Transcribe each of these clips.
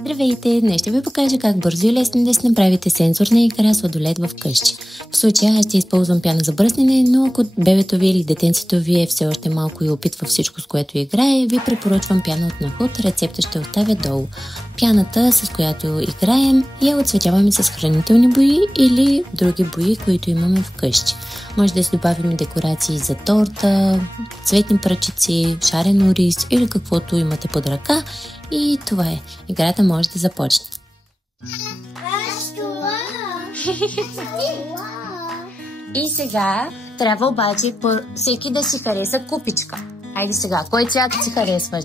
Здравейте! Днес ще ви покажа как бързо и лесно да си направите сензорна игра сладолед в къщи. В случая аз ще използвам пяна за бръснене, но ако бебето ви или детенцето ви е все още малко и опитва всичко, с което играе, ви препоръчвам пяна от Нахут. Рецепта ще оставя долу. Пяната, с която играем, я оцветяваме с хранителни бои или други бои, които имаме вкъщи. Може да си добавим и декорации за торта, цветни пръчици, шарен ориз или каквото имате под ръка. И това е. Играта може да започне. И сега трябва обаче всеки да си хареса купичка. Айде сега, кой цвят си харесва?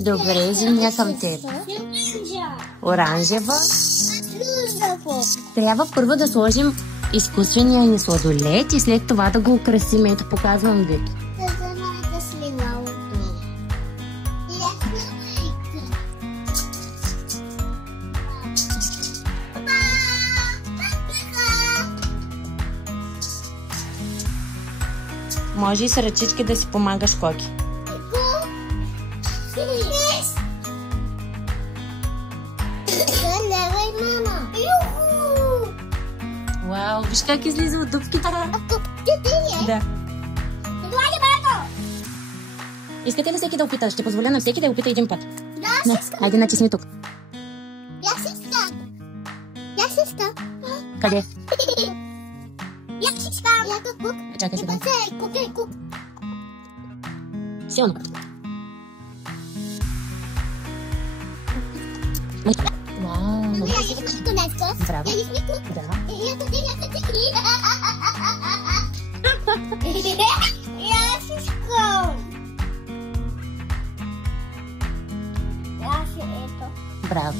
Добре, земя към теб. Оранжева. Трябва първо да сложим изкуствения ни сладолед и след това да го украсим. Ето, показвам ви. Може и с ръчички да си помагаш, Коки. Вау, виж как излиза от дупките. Да. Искате ли всеки да опита? Ще позволя на всеки да опита един път. Да, айде натисни тук. Къде? Чакай сега. Силно. Вау. Браво. Да. Браво.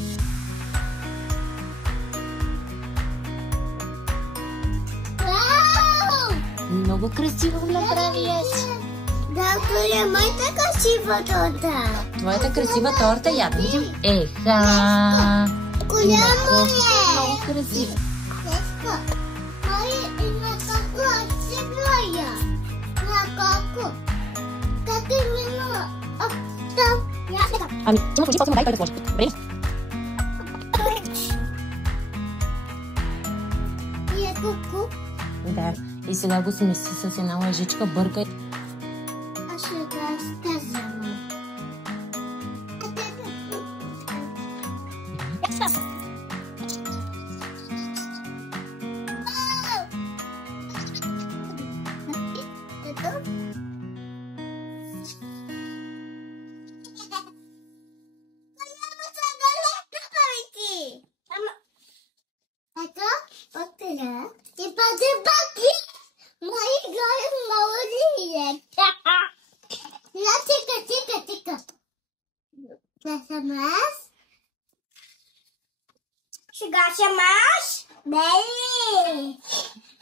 Много красиво направи аз. Да, това е моята красива торта. Твоята красива торта, я да видим. Еха! Голямо е! Много красиво. Деска, моя има красива я. На колко? Как е минала? Ами, ти му почти дай да сложи. Добре? И е куку. Да. И сега го смеси с една лъжичка, бъркай. Аз ще да стезам. Ето, оттера. И бъде баки. Мои горе много ли е? Тика. Да съм аз. Сега съм аз. Бели.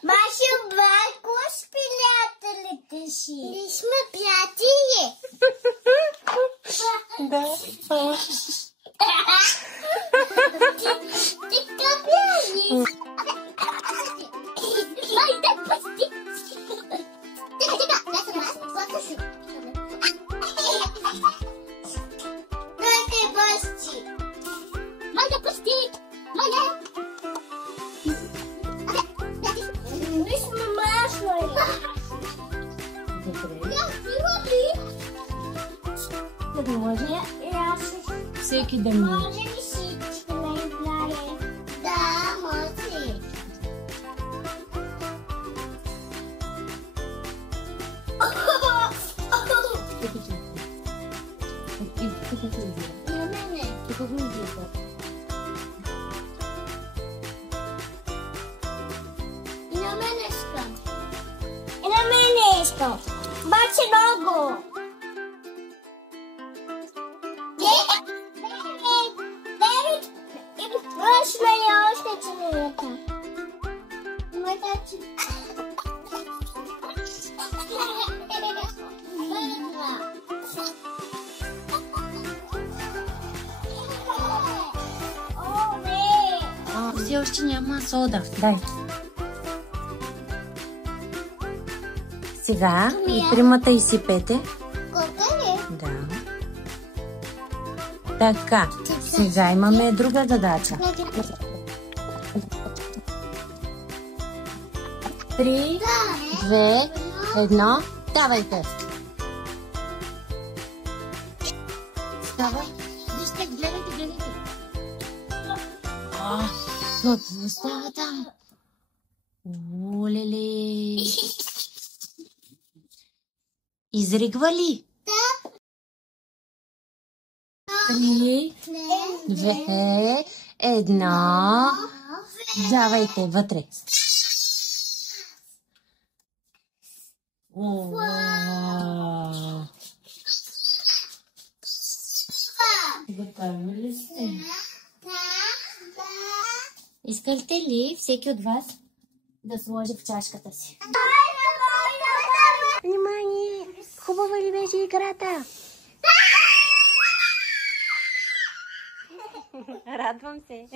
Маша Барко с приятелите си. Ние сме приятели. Да. Тика бели. Майде пусти. Тика, да съм аз. Слака си. Дайте пусти. Майде пусти. Майде. Ние сме масло. Добре. Красиво ли? Да не може всеки да ми... Може ли всички да играе? Да, може. И на мене искам. И на мене искам. Бачи много. Още човека. Моята чи. Все още няма сода. Дай. Сега и тримата изсипете. Кока ли? Да. Така. Сега имаме друга задача. 3, 2, 1, давайте! Става. Вижте, гледайте. Какво става там? Олеле! Изригва ли? 3, 2, 1. Давайте вътре. Готови ли сте? Искате ли всеки от вас да сложи в чашката си? Внимание! Хубава ли беше играта? Радвам се.